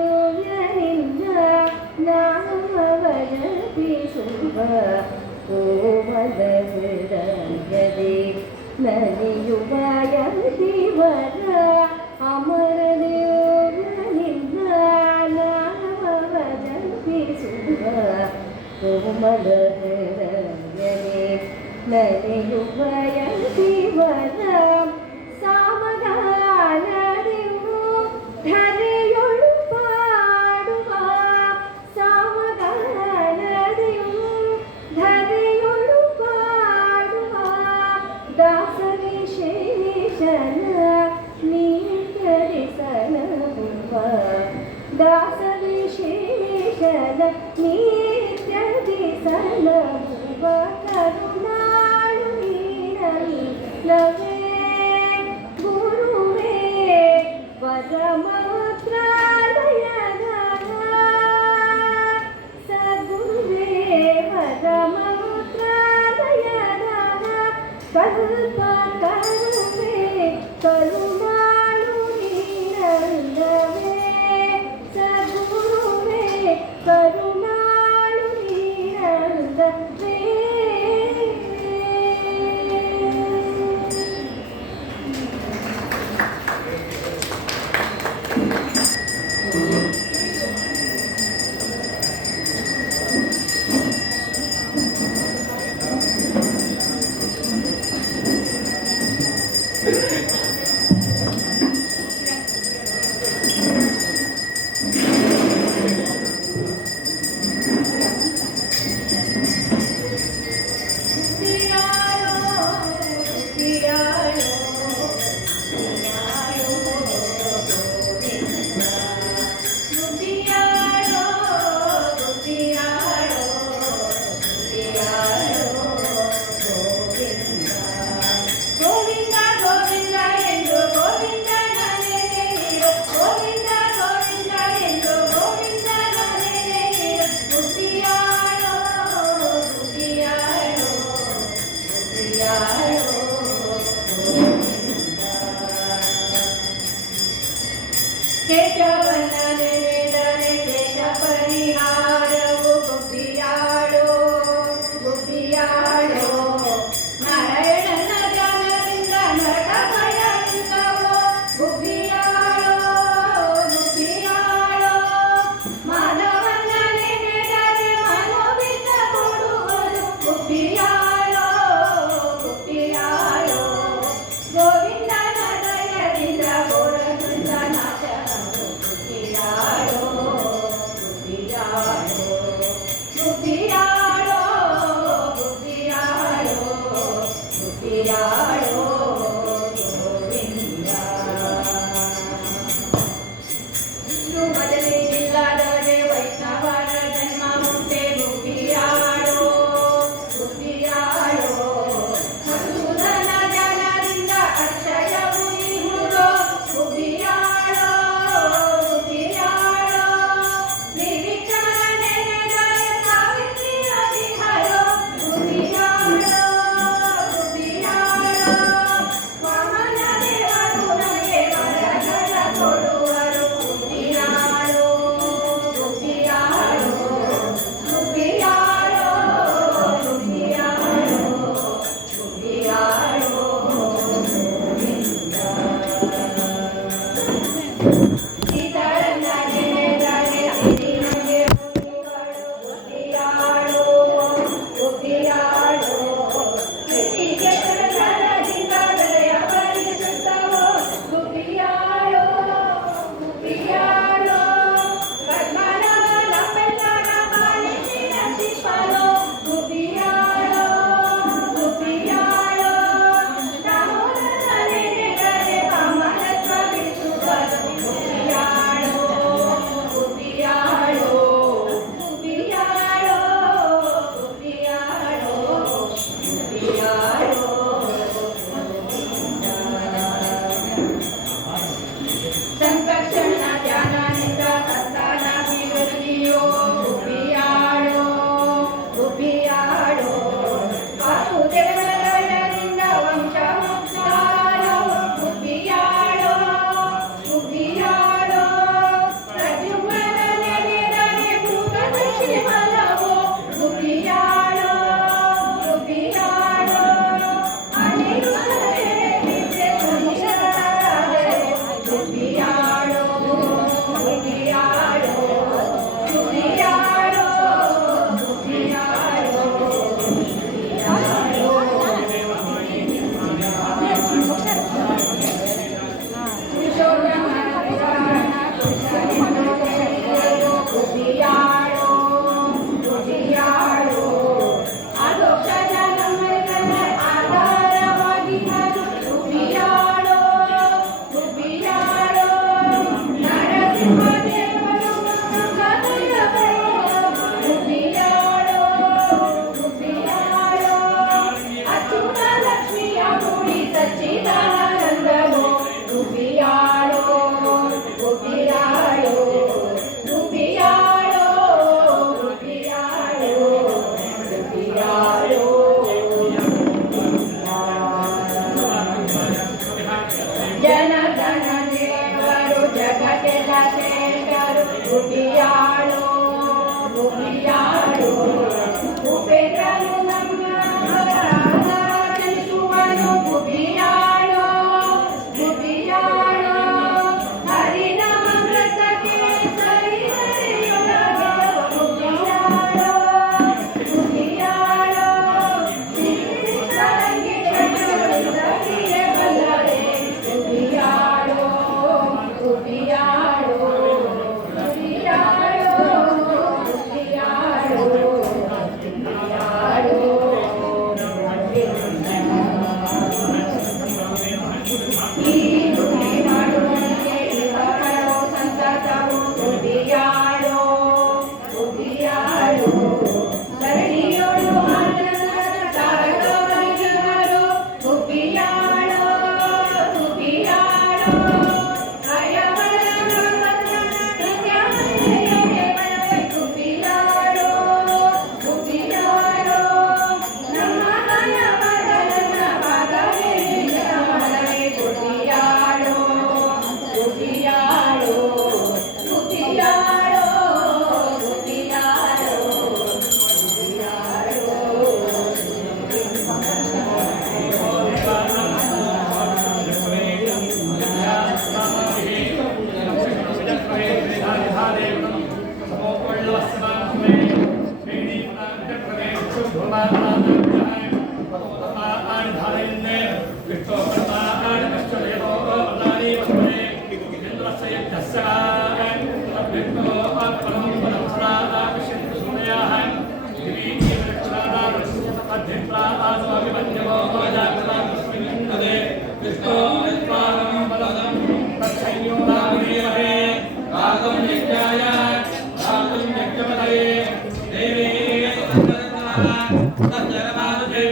ಅಮರದೇವ್ಯನಿಂದ ನಾಮ ವರದಿ ಸುಭ മലവിടഞ്ഞതേ നനിയുഗായ ശിവന അമരനിന്ദനവജന്തിസുഖ കോമലേ നനിയുഗായ ശിവന ಗುರುವೇ ಪರಮಾತ್ರಾಲಯ